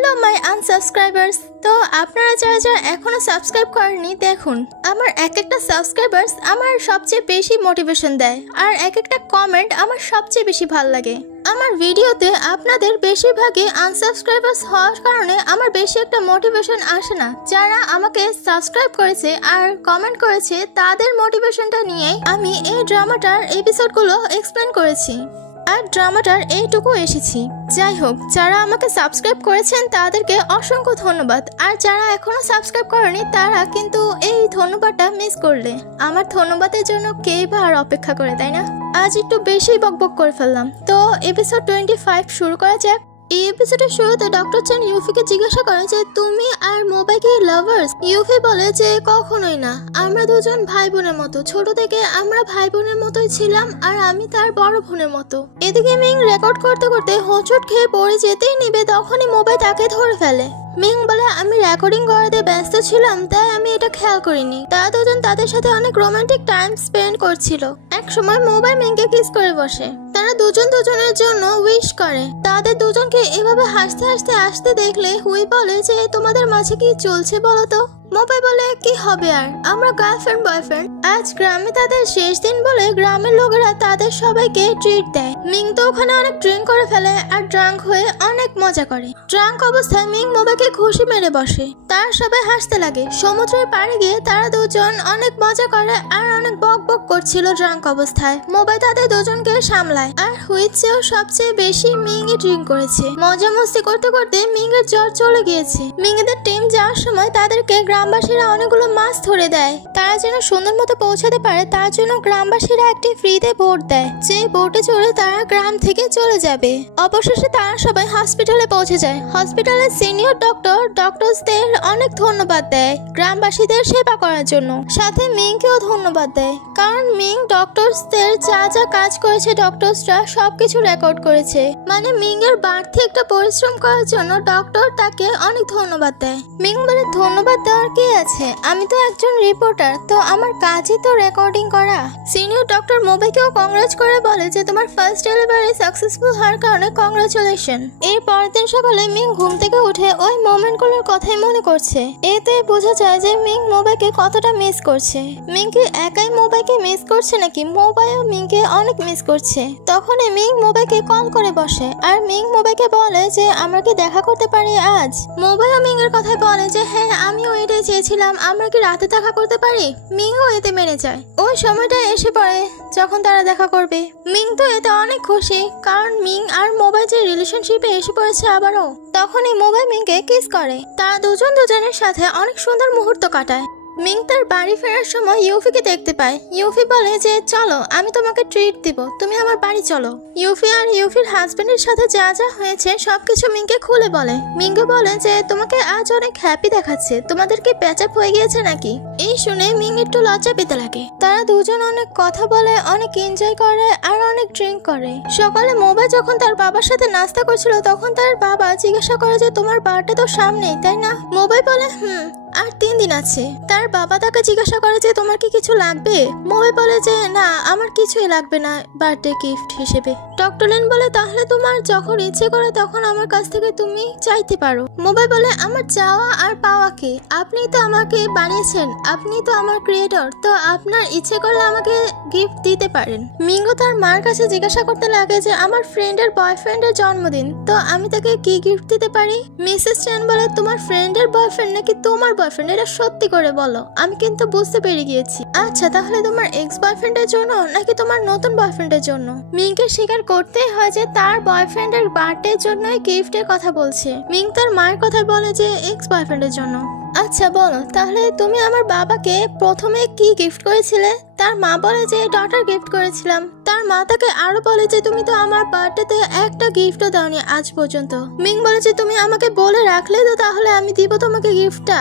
Hello my আনসাবস্ক্রাইবার্স। তো আপনারা যারা যারা এখনো সাবস্ক্রাইব করেননি, দেখুন আমার এক একটা সাবস্ক্রাইবার্স আমার সবচেয়ে বেশি মোটিভেশন দেয়, আর এক একটা কমেন্ট আমার সবচেয়ে বেশি ভালো লাগে। আমার ভিডিওতে আপনাদের বেশিরভাগই আনসাবস্ক্রাইবার্স হওয়ার কারণে আমার বেশি একটা মোটিভেশন আসে না। যারা আমাকে সাবস্ক্রাইব করেছে আর কমেন্ট করেছে তাদের মোটিভেশনটা নিয়ে আমি এই ড্রামাটার এপিসোডগুলো এক্সপ্লেন করেছি, আর ড্রামাটার এইটুকু এসেছি। যাই হোক, যারা আমাকে সাবস্ক্রাইব করেছেন তাদেরকে অসংখ্য ধন্যবাদ, আর যারা এখনো সাবস্ক্রাইব করেনি তারা কিন্তু এই ধন্যবাদটা মিস করলে। আমার ধন্যবাদের জন্য কে বা আর অপেক্ষা করে, তাই না? আজ একটু বেশি বকবক করে ফেললাম। তো এপিসোড 25 শুরু করা যাক। এই এপিসোডের শুরুতে ডক্টর চেন ইউফিকে জিজ্ঞাসা করে যে তুমি আর মোবাই কি লাভার্স? ইউফি বলে যে কখনোই না, আমরা দুজন ভাই বোনের মতো, ছোট থেকে আমরা ভাই বোনের মতোই ছিলাম, আর আমি তার বড় বোনের মতো। এদিকে মিং রেকর্ড করতে করতে হোঁচট খেয়ে পড়ে যেতেই নিবে, তখনই মোবাই তাকে ধরে ফেলে। মিং বলে আমি রেকর্ডিং করাতে ব্যস্ত ছিলাম, তাই আমি এটা খেয়াল করিনি। তারা দুজন তাদের সাথে অনেক রোমান্টিক টাইম স্পেন্ড করছিল। এক সময় মোবাই মিংকে কিস করে বসে। তারা দুজন দুজনের জন্য উইশ করে। তাদের দুজনকে এভাবে হাসতে হাসতে আসতে দেখলে হুই বলে যে তোমাদের মাঝে কি চলছে বলো তো? মোবাই বলে কি হবে আর, আমরা গার্লফ্রেন্ড বয়ফ্রেন্ড। আজ গ্রামে তাদের শেষ দিন বলে গ্রামের লোকেরা তাদের সবাইকে ট্রিট দেয়। মিং তো ওখানে অনেক ড্রিঙ্ক করে ফেলে আর ড্রাঙ্ক হয়ে অনেক মজা করে। ড্রাঙ্ক অবস্থায় মিং মোবাইকে খুশি মেরে বসে। তার সবাই হাসতে লাগে। সমুদ্রের পাড়ে গিয়ে তারা দুজন অনেক মজা করে আর অনেক বক বক করছিল ড্রাঙ্ক অবস্থায়। মোবাই তাদের দুজনকে সামলায়, আর হুইচেও সবচেয়ে বেশি মিং এ ড্রিঙ্ক করেছে। মজা মস্তি করতে করতে মিং এর জ্বর চলে গিয়েছে। মিং এদের টিম যাওয়ার সময় তাদেরকে গ্রামবাসীরা অনেকগুলো মাছ ধরে দেয়। তারা যেন সুন্দর মতো পৌঁছাতে পারে তার জন্য গ্রামবাসীরা একটি ফ্রিতে বোট দেয়, যে বোটে চড়ে তারা গ্রাম থেকে চলে যাবে। অবশেষে তারা সবাই হসপিটালে পৌঁছে যায়। হসপিটালের সিনিয়র ডক্টরসদের অনেক ধন্যবাদ দেয় গ্রামবাসীদের সেবা করার জন্য। সাথে মিংকেও ধন্যবাদ দেয়, কারণ মিং ডক্টরসদের যা যা কাজ করেছে ডক্টরসরা সবকিছু রেকর্ড করেছে। মানে মিং এর বাড়তি একটা পরিশ্রম করার জন্য ডক্টর তাকে অনেক ধন্যবাদ দেয়। মিং বলে ধন্যবাদ দেওয়ার কি আছে, আমি তো একজন রিপোর্টার, তো আমার কাজই তো রেকর্ডিং করা। সিনিয়র ডক্টর মোবাইকেও কংগ্রেচ করে বলে যে তোমার ফার্স্ট ডেলিভারি সাকসেসফুল হওয়ার কারণে কংগ্রেচুলেশন। এর পরের দিন সকালে মিং ঘুম থেকে উঠে ওই মোমেন্টগুলোর কথাই মনে করছে। এতে বোঝা যায় যে মিং মোবাইকে কতটা মিস করছে। মিং কি একাই মোবাইকে মিস করছে নাকি মোবাইও মিংকে অনেক মিস করছে? তখনই মিং মোবাইকে কল করে বসে, আর মিং মোবাইকে বলে যে আমরা কি দেখা করতে পারি আজ? মোবাইও মিং এর কথাই বলে যে হ্যাঁ, আমিও এটাই চেয়েছিলাম, আমরা কি রাতে দেখা করতে পারি? মিংও এতে মেনে যায়। ওই সময়টা এসে পড়ে যখন তারা দেখা করবে। মিং তো এতে অনেক খুশি, কারণ মিং আর মোবাইল যে রিলেশনশিপে এসে পড়েছে আবারও। তখনই মোবাইল মিংকে কিস করে। তারা দুজন দুজনের সাথে অনেক সুন্দর মুহূর্ত কাটায়। মিং তার বাড়ি ফেরার সময় ইউফিকে দেখতে পায়। ইউফি বলে যে চলো, আমি তোমাকে ট্রিট দিব, তুমি আমার বাড়ি চলো। ইউফি আর ইউফির হাজবেন্ডের সাথে যা যা হয়েছে সবকিছু মিংকে খুলে বলে। মিংকে বলে যে তোমাকে আজ অনেক হ্যাপি দেখাচ্ছে, তোমাদের কি প্যাচআপ হয়ে গিয়েছে নাকি? এই শুনে মিং একটু লজ্জা পেতে লাগে। তারা দুজন অনেক কথা বলে, অনেক এনজয় করে আর অনেক ড্রিঙ্ক করে। সকালে মোবাইল যখন তার বাবার সাথে নাস্তা করছিল তখন তার বাবা জিজ্ঞাসা করে যে তোমার বার্থডে তো সামনেই, তাই না? মোবাইল বলে আর 3 দিন আছে। তার বাবা তাকে জিজ্ঞাসা করে যে তোমার কি কিছু লাগবে? মোবাইল বলে যে না, আমার কিছুই লাগবে না বার্থডে গিফট হিসেবে। ডক্টর লিন বলে তাহলে তোমার যখন ইচ্ছে করে তখন আমার কাছ থেকে তুমি চাইতে পারো। মোবাইল বলে আমার চাওয়া আর পাওয়া কি? আপনি তো আমাকে বানিয়েছেন, আপনি তো আমার ক্রিয়েটর, তো আপনার ইচ্ছে করলে আমাকে গিফট দিতে পারেন। মিঙ্গো তার মার কাছে জিজ্ঞাসা করতে লাগে যে আমার ফ্রেন্ডের বয়ফ্রেন্ডের জন্মদিন, তো আমি তাকে কি গিফট দিতে পারি? মিসেস চ্যান বলে তোমার ফ্রেন্ডের বয়ফ্রেন্ড নাকি তোমার বয়ফ্রেন্ড, এটা সত্যি করে বলো, আমি কিন্তু বুঝতে পেরে গিয়েছি। আচ্ছা, তাহলে তোমার এক্স বয়ফ্রেন্ডের জন্য নাকি তোমার নতুন বয়ফ্রেন্ডের জন্য? মিংকে স্বীকার করতেই হয় যে তার বয়ফ্রেন্ডের বার্থডের জন্যই গিফটের কথা বলছে। মিং তার মায়ের কথা বলে যে এক্স বয়ফ্রেন্ডের জন্য। আচ্ছা বলো, তাহলে তুমি আমার বাবাকে প্রথমে কি গিফট করেছিলে? তার মা বলে যে ডটার গিফট করেছিলাম। তার মা তাকে আরো বলে যে তুমি তো আমার বার্থডেতে একটা গিফটও দাওনি আজ পর্যন্ত। মিং বলে যে তুমি আমাকে বলে রাখলে তো তাহলে আমি দিব তোমাকে গিফটটা।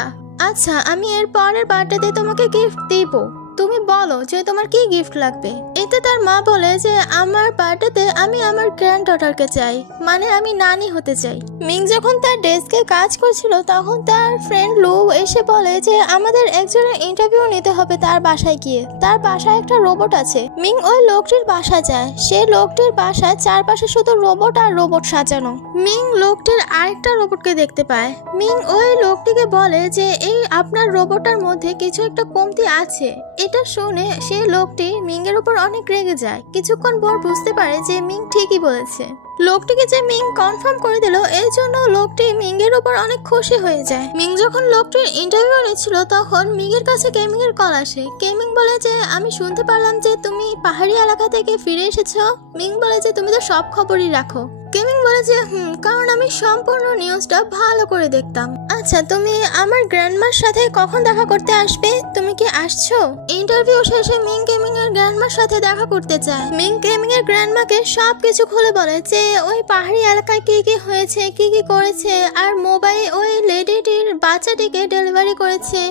আচ্ছা, আমি এর পরের বার্থডেতে তোমাকে গিফট দিব। তুমি বলো যে তোমার কি গিফট লাগবে। এতে তার মা বলে যে আমার বার্থডেতে আমি আমার গ্র্যান্ড ডটারকে চাই, মানে আমি নানি হতে চাই। মিং যখন তার ডেস্কে কাজ করছিল তখন তার ফ্রেন্ড লু এসে বলে যে আমাদের একজনের ইন্টারভিউ নিতে হবে তার বাসায় গিয়ে। তার বাসায় একটা রোবট আছে। মিং ওই লোকটির বাসা যায়। সে লোকটির বাসায় চারপাশে শুধু রোবট আর রোবট সাজানো। মিং লোকটির আরেকটা রোবটকে দেখতে পায়। মিং ওই লোকটিকে বলে যে এই আপনার রোবটের মধ্যে কিছু একটা কমতি আছে। এটা শুনে সেই লোকটি মিং এর উপর অনেক রেগে যায়। কিছুক্ষণ পর বুঝতে পারে যে মিং ঠিকই বলেছে। লোকটিকে যে মিং কনফার্ম করে দিল এই জন্য লোকটি মিং এর উপর অনেক খুশি হয়ে যায়। মিং যখন লোকটির ইন্টারভিউ নিচ্ছিল তখন মিং এর কাছে কেমিং এর কল আসে। কেমিং বলে যে আমি শুনতে পারলাম যে তুমি পাহাড়ি এলাকা থেকে ফিরে এসেছো। মিং বলে যে তুমি তো সব খবরই রাখো। কেমিং বলে যে কারণ আমি সম্পূর্ণ নিউজটা ভালো করে দেখতাম। আচ্ছা তুমি আমার গ্র্যান্ডমার সাথে কখন দেখা করতে আসবে, তুমি কি আসছো? ইন্টারভিউ শেষে মিং কেমিং এর গ্র্যান্ডমার সাথে দেখা করতে চায়। মিং কেমিং এর গ্র্যান্ডমাকে সবকিছু খুলে বলে যে ওই পাহাড়ি এলাকায় কি কি হয়েছে, কি কি করেছে, আর মোবাইল ওই লেডিটির বাচ্চাটিকে ডেলিভারি করেছে।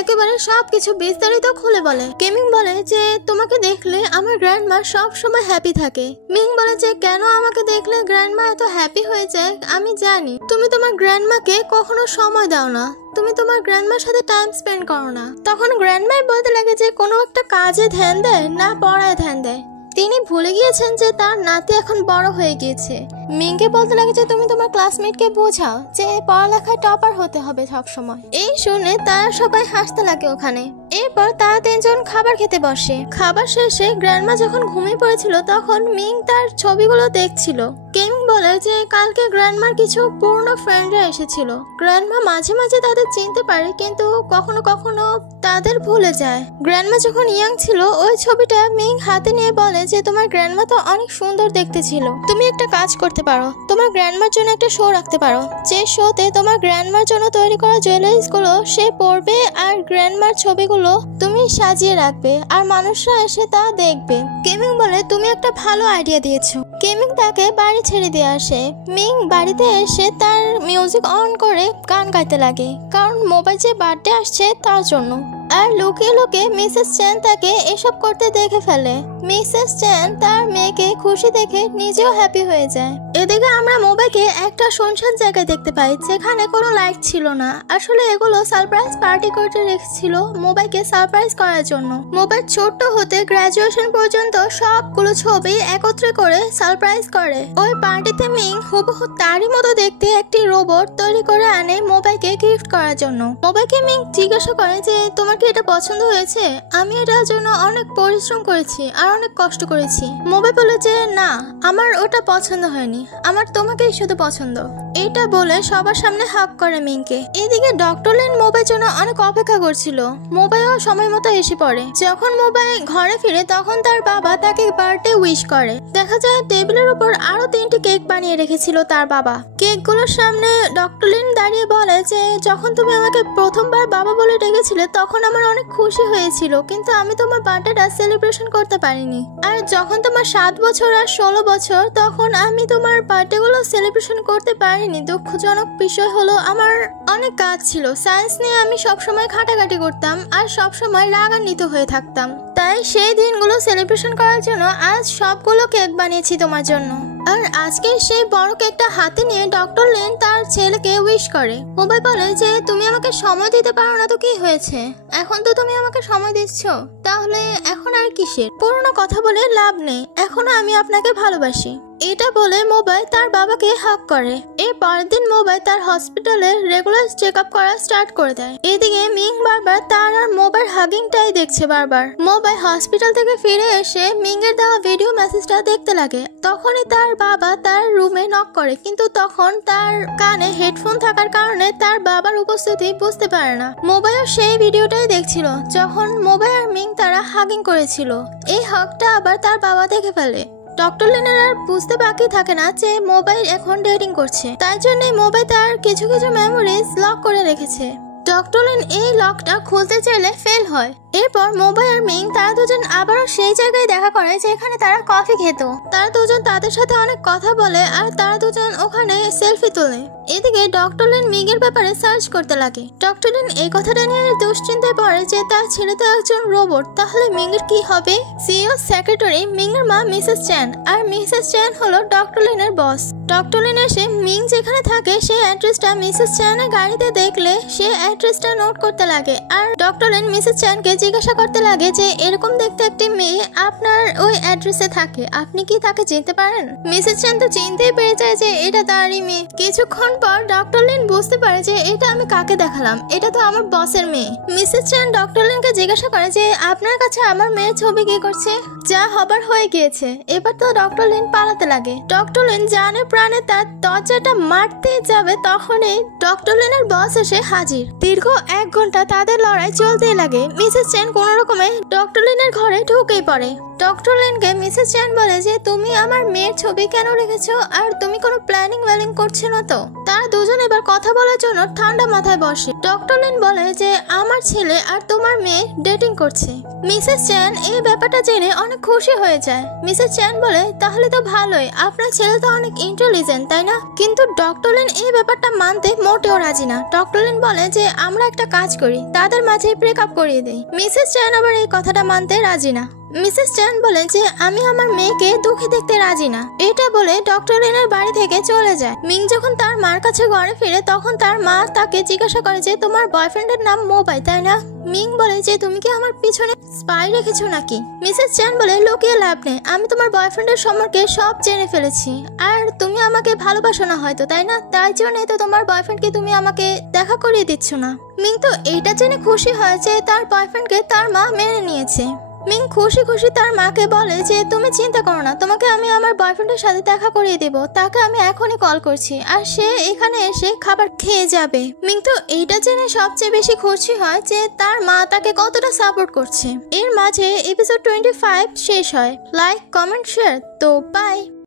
একেবারে সবকিছু বিস্তারিত খুলে বলে। কেমিং বলে যে তোমাকে দেখলে আমার গ্র্যান্ডমা সব সময় হ্যাপি থাকে। মিং বলে যে কেন আমাকে দেখলে গ্র্যান্ডমা এত হ্যাপি হয়ে যায় আমি জানি। তুমি তোমার গ্র্যান্ডমাকে কখনো সময় দাও না, তুমি তোমার গ্র্যান্ডমার সাথে টাইম স্পেন্ড করো না। তখন গ্র্যান্ডমাই বলতে লাগে যে কোনো একটা কাজে ধ্যান দেয় না পড়ায় ধ্যান দেয়। তিনি ভুলে গিয়েছেন যে তার নাতি এখন বড় হয়ে গিয়েছে। মিংকে বলতে লাগে যে তুমি তোমার ক্লাসমেটকে বোঝাও যে পড়ালেখায় টপার হতে হবে সব সময়। এই শুনে তারা সবাই হাসতে লাগে ওখানে। এরপর তারা তিনজন খাবার খেতে বসে। খাবার শেষে গ্র্যান্ডমা যখন ঘুমিয়ে পড়েছিল তখন মিং তার ছবিগুলো দেখছিল। কেমিং বলে যে কালকে গ্র্যান্ডমার কিছু পুরনো ফ্রেন্ডরা এসেছিল। গ্র্যান্ডমা মাঝে মাঝে তাদের চিনতে পারে কিন্তু কখনো কখনো তাদের ভুলে যায়। গ্র্যান্ডমা যখন ইয়াং ছিল ওই ছবিটা মিং হাতে নিয়ে বলে যে তোমার গ্র্যান্ডমা তো অনেক সুন্দর দেখতে ছিল, তুমি একটা কাজ করতে পারো, তোমার গ্র্যান্ডমার জন্য একটা শো রাখতে পারো, যে শোতে তোমার গ্র্যান্ডমার জন্য তৈরি করা জুয়েলারিস গুলো সে পরবে আর গ্র্যান্ডমার ছবিগুলো তুমি সাজিয়ে রাখবে আর মানুষরা এসে তা দেখবে। কেমিং বলে তুমি একটা ভালো আইডিয়া দিয়েছো। কেমিং তাকে বাড়ি ছেড়ে দিয়ে আসে। মিং বাড়িতে এসে তার মিউজিক অন করে গান গাইতে লাগে কারণ মোবাইল যে বার্থডে আসছে তার জন্য। আর লুকিয়ে লুকিয়ে মিসেস চ্যান তাকে এসব করতে দেখে ফেলে। মিসেস চ্যান তার মেয়েকে খুশি দেখে নিজেও হ্যাপি হয়ে যায়। এদিকে আমরা মোবাইলকে একটা শুনশান জায়গায় দেখতে পাই যেখানে কোনো লাইট ছিল না। আসলে এগুলো সারপ্রাইজ পার্টি করতে রেখেছিল মোবাইলকে সারপ্রাইজ করার জন্য। মোবাইল ছোট্ট হতে গ্রাজুয়েশন পর্যন্ত সবগুলো ছবি একত্রে করে সারপ্রাইজ করে। ওই পার্টিতে মিং হুবহু তারই মতো দেখতে একটি রোবট তৈরি করে আনে মোবাইলকে গিফট করার জন্য। মোবাইলকে মিং জিজ্ঞাসা করে যে তোমার কি এটা পছন্দ হয়েছে? আমি এটার জন্য অনেক পরিশ্রম করেছি আর অনেক কষ্ট করেছি। মোবাইল বলে যে না, আমার ওটা পছন্দ হয়নি, আমার তোমাকেই শুধু পছন্দ। এটা বলে সবার সামনে হাক করে মিংকে। এদিকে ডক্টর লেন মোবাইলের জন্য অনেক অপেক্ষা করছিল। মোবাইলও সময় মতো এসে পড়ে। যখন মোবাইল ঘরে ফিরে তখন তার বাবা তাকে বার্থডে উইশ করে। দেখা যায় টেবিলের উপর আরো 3টি কেক বানিয়ে রেখেছিল তার বাবা। কেকগুলোর সামনে ডক্টর লেন দাঁড়িয়ে বলে যে যখন তুমি আমাকে প্রথমবার বাবা বলে ডেকেছিলে তখন আমার অনেক খুশি হয়েছিল, কিন্তু আমি তোমার বার্থডেটা সেলিব্রেশন করতে পারিনি। আর যখন তোমার 7 বছর আর 16 বছর তখন আমি তোমার বার্থডে গুলো সেলিব্রেশন করতে পারিনি। দুঃখজনক বিষয় হলো আমার অনেক কাজ ছিল। সায়েন্স নিয়ে আমি সবসময় ঘাটাঘাটি করতাম আর সবসময় রাগান্বিত হয়ে থাকতাম। তাই সেই দিনগুলো সেলিব্রেশন করার জন্য আজ সবগুলো কেক বানিয়েছি তোমার জন্য। আর আজকে সেই বড় কেকটা হাতে নিয়ে ডক্টর লেন তার ছেলেকে উইশ করে। মোবাইল বলে যে তুমি আমাকে সময় দিতে পারো না তো কি হয়েছে, এখন তো তুমি আমাকে সময় দিচ্ছ, তাহলে এখন আর কিসের পুরনো কথা বলে লাভ নেই, এখনো আমি আপনাকে ভালোবাসি। এটা বলে মোবাইল তার বাবাকে হাগ করে। এর পরের দিন মোবাইল তার হসপিটালে রেগুলার চেক আপ করা স্টার্ট করে দেয়। এদিকে মিং বারবার তার আর মোবাইল হাগিংটাই দেখছে বারবার। মোবাইল হসপিটাল থেকে ফিরে এসে মিং এর দেওয়া ভিডিও মেসেজটা দেখতে লাগে। তখনই তার বাবা তার রুমে নক করে, কিন্তু তখন তার কানে হেডফোন থাকার কারণে তার বাবার উপস্থিতি বুঝতে পারে না। মোবাইলও সেই ভিডিওটাই দেখছিল যখন মোবাইল আর মিং তারা হাগিং করেছিল। এই হাগটা আবার তার বাবা দেখে ফেলে। ডক্টর লেনের আর বুঝতে বাকি থাকে না যে মোবাইল এখন ডেটিং করছে, তাই জন্য মোবাইল তার কিছু কিছু মেমোরিজ লক করে রেখেছে। ডক্টর লেন এই লকটা খুলতে চাইলে ফেল হয়। এরপর মোবাই আর মিং তারা দুজন আবারও সেই জায়গায় দেখা করে যেখানে তারা কফি খেত। তারা দুজন তাদের সাথে অনেক কথা বলে আর তারা দুজন ওখানে সেলফি তোলে। এদিকে ডক্টর লিন মিং এর ব্যাপারে সার্চ করতে লাগে। ডক্টর লিন এই কথাটা নিয়ে দুশ্চিন্তায় পড়ে যে তার ছেলে তো একজন রোবট, তাহলে মিং এর কি হবে। সিইও সেক্রেটারি মিং এর মা মিসেস চ্যান, আর মিসেস চ্যান হলো ডক্টর লিনের বস। ডক্টর লিন এসে মিং যেখানে থাকে সেই অ্যাড্রেসটা মিসেস চ্যানের গাড়িতে দেখলে সে অ্যাড্রেসটা নোট করতে লাগে। আর ডক্টর লিন মিসেস চ্যানকে জিজ্ঞাসা করতে লাগে যে এরকম দেখতে একটি মেয়ে আপনার ওই অ্যাড্রেসে থাকে, আপনি কি তাকে চিনতে পারেন। মিসেস চ্যান তো চিনতেই পেরে যায় যে এটা তারই মেয়ে। কিছুক্ষণ পর ডক্টর লিন বুঝতে পারে যে এটা আমি কাকে দেখালাম, এটা তো আমার বসের মেয়ে। মিসেস চ্যান ডক্টর লিনকে জিজ্ঞাসা করে যে আপনার কাছে আমার মেয়ের ছবি কি করছে। যা হবার হয়ে গিয়েছে। এবার তো ডক্টর লিন পালাতে লাগে। ডক্টর লিন জানে প্রাণে তার দরজাটা মারতে যাবে, তখনই ডক্টর লিনের বস এসে হাজির। দীর্ঘ 1 ঘন্টা তাদের লড়াই চলতেই লাগে। মিসেস চ্যান কোনো রকমে ডক্টর লিনের ঘরে ঢুকেই পড়ে। ডক্টর লিনকে মিসেস চ্যান বলে যে তুমি আমার মেয়ের ছবি কেন রেখেছো, আর তুমি কোনো প্ল্যানিং করছো না তো। তারা দুজন এবার কথা বলার জন্য ঠান্ডা মাথায় বসে। ডক্টর লিন বলে যে আমার ছেলে আর তোমার মেয়ে ডেটিং করছে। মিসেস চ্যান এই ব্যাপারটা জেনে অনেক খুশি হয়ে যায়। মিসেস চ্যান বলে তাহলে তো ভালোই, আপনার ছেলে তো অনেক ইন্টেলিজেন্ট তাই না। কিন্তু ডক্টর লিন এই ব্যাপারটা মানতে মোটেও রাজি না। ডক্টর লিন বলে যে আমরা একটা কাজ করি, তাদের মাঝে ব্রেকআপ করিয়ে দেই। মিসেস চ্যান আবার এই কথাটা মানতে রাজি না। মিসেস চ্যান বলে যে আমি আমার মেয়েকে দুঃখী দেখতে রাজি না। এটা বলে ডক্টর লিনের বাড়ি থেকে চলে যায়। মিং যখন তার মার কাছে ঘরে ফিরে তখন তার মা তাকে জিজ্ঞাসা করে যে তোমার বয়ফ্রেন্ডের নাম মোবাই তাই না। মিং বলে যে তুমি কি আমার পিছনে স্পাই রেখেছো নাকি। মিসেস চ্যান বলে লুকিয়ে লাভ নেই, আমি তোমার বয়ফ্রেন্ডের সম্পর্কে সব জেনে ফেলেছি, আর তুমি আমাকে ভালোবাসো না হয়তো তাই না, তাই জন্যই তো তোমার বয়ফ্রেন্ডকে তুমি আমাকে দেখা করিয়ে দিচ্ছ না। মিং তো এইটা জেনে খুশি হয় যে তার বয়ফ্রেন্ডকে তার মা মেনে নিয়েছে। মিং খুশি খুশি তার মাকে বলে যে তুমি চিন্তা করো না, তোমাকে আমি আমার বয়ফ্রেন্ডের সাথে দেখা করিয়ে দেব, তাকে আমি এখনই কল করছি আর সে এখানে এসে খাবার খেয়ে যাবে। মিং তো এইটা জেনে সবচেয়ে বেশি খুশি হয় যে তার মা তাকে কতটা সাপোর্ট করছে। এর মাঝে এপিসোড 25 শেষ হয়। Like, comment, share. তো বাই।